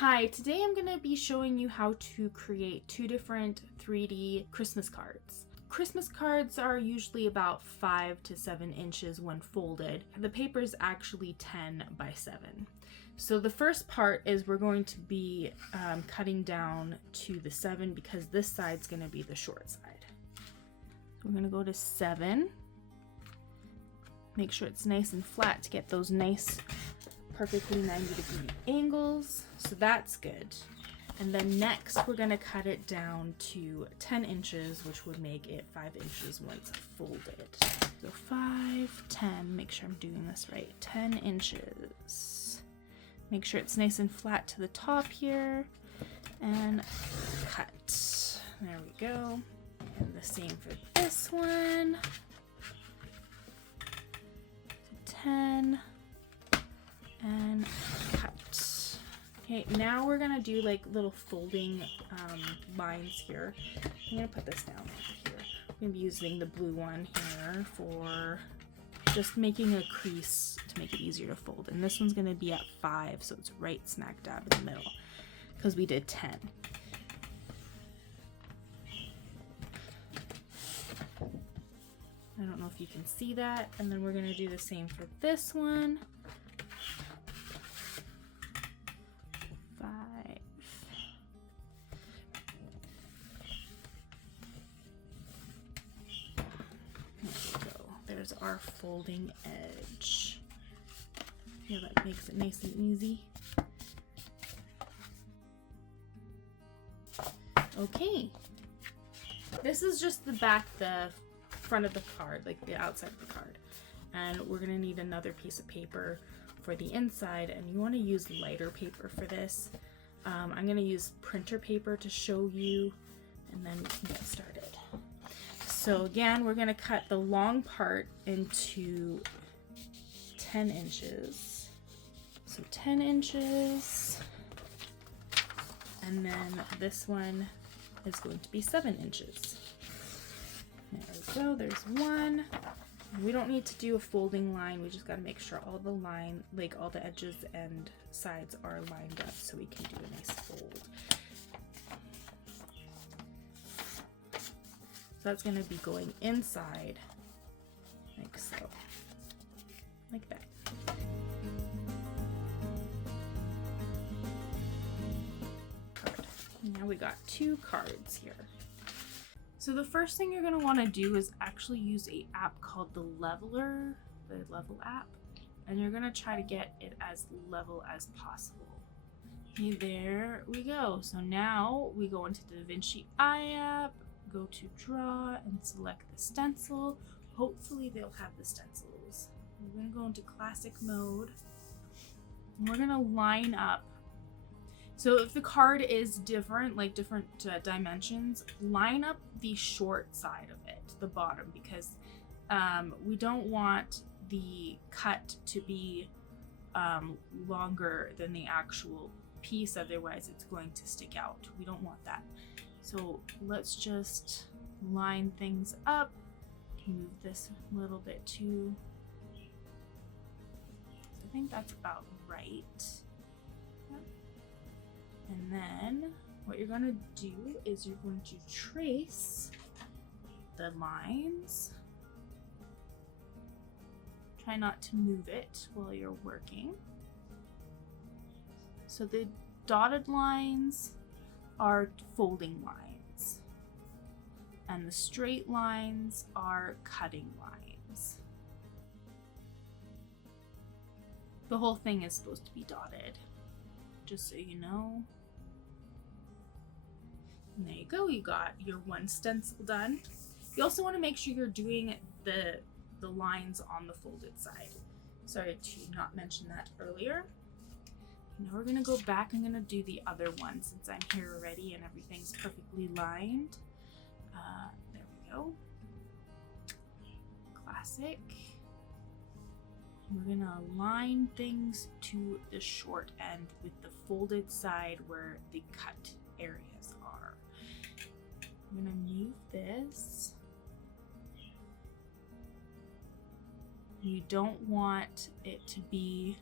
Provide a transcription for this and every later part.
Hi, today I'm going to be showing you how to create two different 3D Christmas cards. Christmas cards are usually about 5 to 7 inches when folded. The paper is actually 10 by 7. So the first part is we're going to be cutting down to the 7 because this side's going to be the short side. So we're going to go to 7. Make sure it's nice and flat to get those nice perfectly 90-degree angles, so that's good. And then next we're going to cut it down to 10 inches, which would make it 5 inches once folded. So 5, 10, make sure I'm doing this right, 10 inches. Make sure it's nice and flat to the top here, and cut. There we go. And the same for this one. So 10. And cut. Okay, now we're gonna do like little folding lines here. I'm gonna put this down here. I'm gonna be using the blue one here for just making a crease to make it easier to fold. And this one's gonna be at 5, so it's right smack dab in the middle because we did 10. I don't know if you can see that. And then we're gonna do the same for this one. 5. There we go. There's our folding edge. Yeah, that makes it nice and easy. Okay. This is just the back, the front of the card, like the outside of the card. And we're gonna need another piece of paper for the inside, and you want to use lighter paper for this. I'm going to use printer paper to show you, and then we can get started. So again, we're going to cut the long part into 10 inches. So 10 inches, and then this one is going to be 7 inches. There we go, there's one. We don't need to do a folding line, we just got to make sure all the line, like all the edges and sides are lined up so we can do a nice fold. So that's going to be going inside, like so, like that. Card. Now we got 2 cards here. So the first thing you're going to want to do is actually use an app called the Leveler, the Level app, and you're going to try to get it as level as possible. Okay, there we go. So now we go into the Vinci Eye app, go to draw and select the stencil. Hopefully they'll have the stencils. We're going to go into classic mode, and we're going to line up. So if the card is different, like different dimensions, line up the short side of it, the bottom, because we don't want the cut to be longer than the actual piece, otherwise it's going to stick out. We don't want that. So let's just line things up. Move this a little bit too. I think that's about right. And then what you're going to do is you're going to trace the lines. Try not to move it while you're working. So the dotted lines are folding lines, and the straight lines are cutting lines. The whole thing is supposed to be dotted, just so you know. And there you go, you got your one stencil done. You also want to make sure you're doing the lines on the folded side. Sorry to not mention that earlier. Now we're going to go back. I'm going to do the other one since I'm here already and everything's perfectly lined. There we go. Classic. We're gonna align things to the short end with the folded side where the cut areas are. I'm gonna move this. You don't want it to be,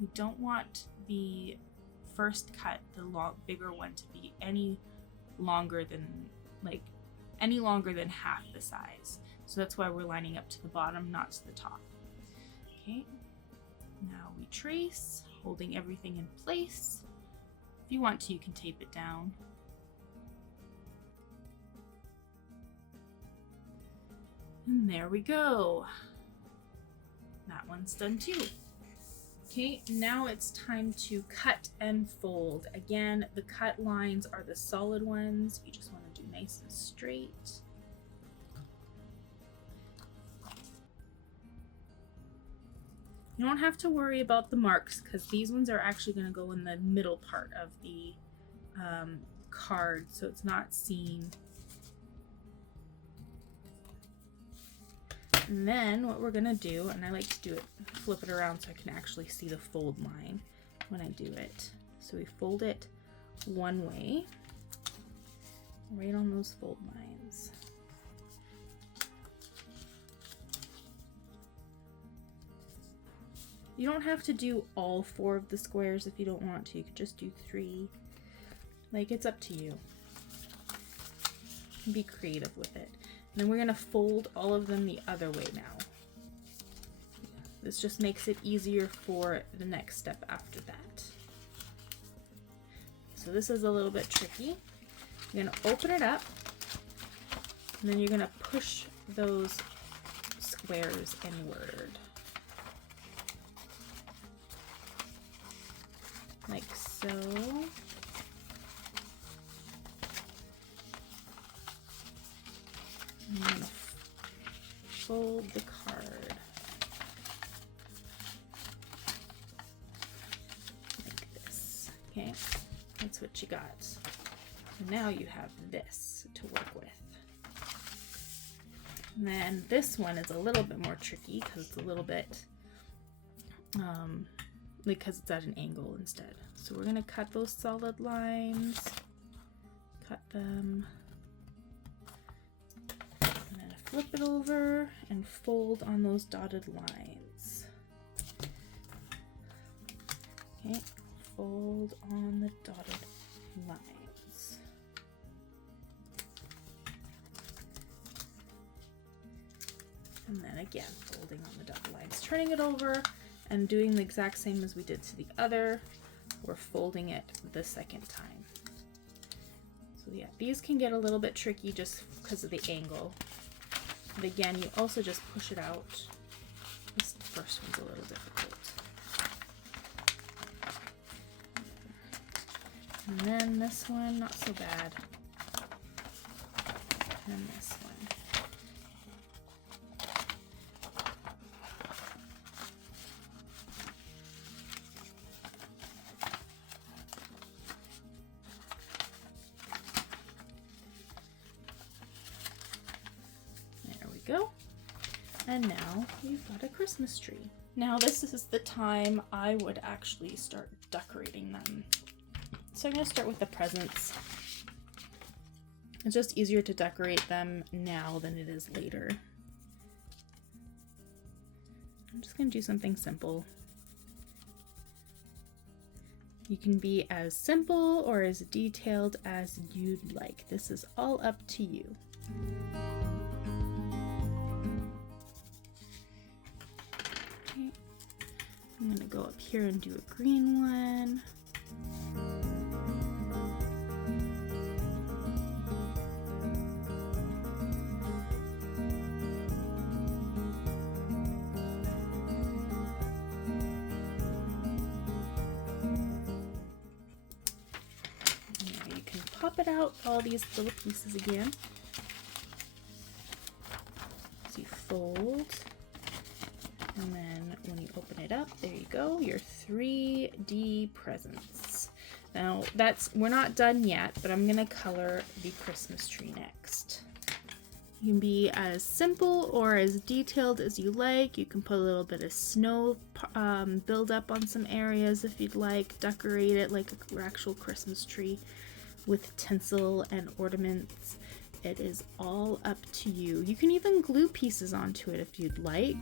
you don't want the first cut the bigger one to be any longer than half the size. So that's why we're lining up to the bottom, not to the top. Okay, now we trace, holding everything in place. If you want to, you can tape it down. And there we go. That one's done too. Okay, now it's time to cut and fold. Again, the cut lines are the solid ones. You just want to do nice and straight. You don't have to worry about the marks because these ones are actually going to go in the middle part of the card, so it's not seen. And then what we're gonna do, and I like to do it, flip it around so I can actually see the fold line when I do it. So we fold it one way, right on those fold lines. You don't have to do all 4 of the squares if you don't want to. You could just do 3. Like, it's up to you. Be creative with it. And then we're going to fold all of them the other way now. This just makes it easier for the next step after that. So this is a little bit tricky. You're going to open it up, and then you're going to push those squares inward. Like so. I'm going to fold the card like this. Okay, that's what you got. And now you have this to work with. And then this one is a little bit more tricky because it's a little bit, because it's at an angle instead. So we're going to cut those solid lines, cut them. Flip it over and fold on those dotted lines. Okay, fold on the dotted lines. And then again, folding on the dotted lines. Turning it over and doing the exact same as we did to the other. We're folding it the second time. So yeah, these can get a little bit tricky just because of the angle. But again, you also just push it out. This first one's a little difficult. And then this one, not so bad. And this one. Go. And now we've got a Christmas tree. Now this is the time I would actually start decorating them. So I'm going to start with the presents. It's just easier to decorate them now than it is later. I'm just going to do something simple. You can be as simple or as detailed as you'd like. This is all up to you. I'm going to go up here and do a green one. Now you can pop it out, all these little pieces again. So you fold. And then when you open it up, there you go, your 3D presents. Now we're not done yet, but I'm gonna color the Christmas tree next. You can be as simple or as detailed as you like. You can put a little bit of snow build up on some areas if you'd like. Decorate it like an actual Christmas tree with tinsel and ornaments. It is all up to you. You can even glue pieces onto it if you'd like.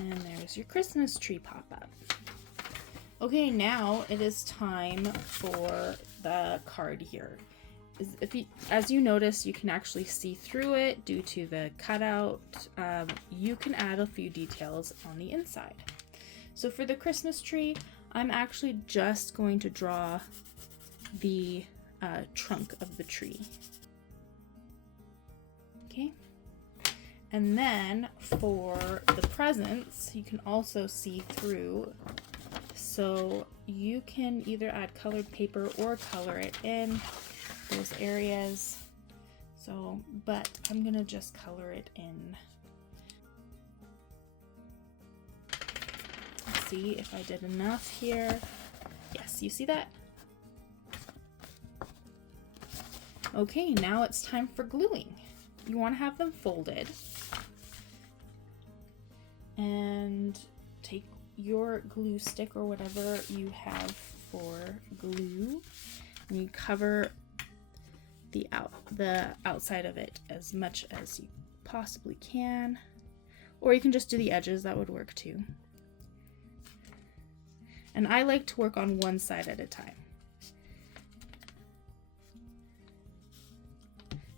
And there's your Christmas tree pop-up. Okay, now it is time for the card here. As you notice, you can actually see through it due to the cutout. You can add a few details on the inside. So for the Christmas tree, I'm actually just going to draw the trunk of the tree. Okay. And then for the presents, you can also see through. So you can either add colored paper or color it in those areas. So, but I'm gonna just color it in. Let's see if I did enough here. Yes, you see that? Okay, now it's time for gluing. You want to have them folded. And take your glue stick or whatever you have for glue, and you cover the outside of it as much as you possibly can, or you can just do the edges. That would work too. And I like to work on one side at a time.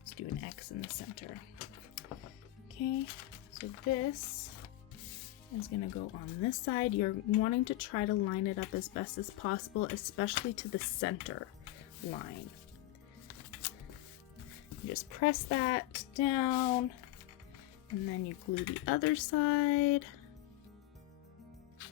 Let's do an X in the center. Okay, so this is going to go on this side. You're wanting to try to line it up as best as possible, especially to the center line. You just press that down, and then you glue the other side.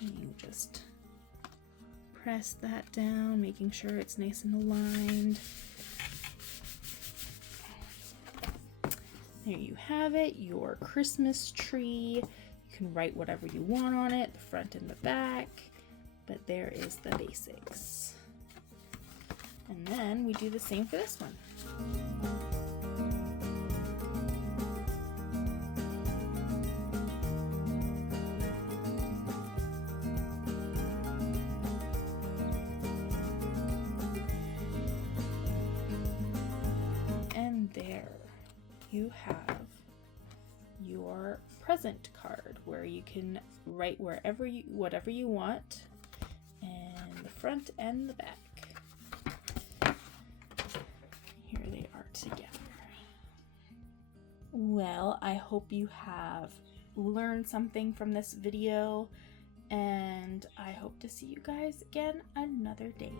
And you just press that down, making sure it's nice and aligned. There you have it, your Christmas tree. You can write whatever you want on it, the front and the back, but there is the basics. And then we do the same for this one. And there you have your present card where you can write whatever you want, and the front and the back. Here they are together. Well, I hope you have learned something from this video, and I hope to see you guys again another day.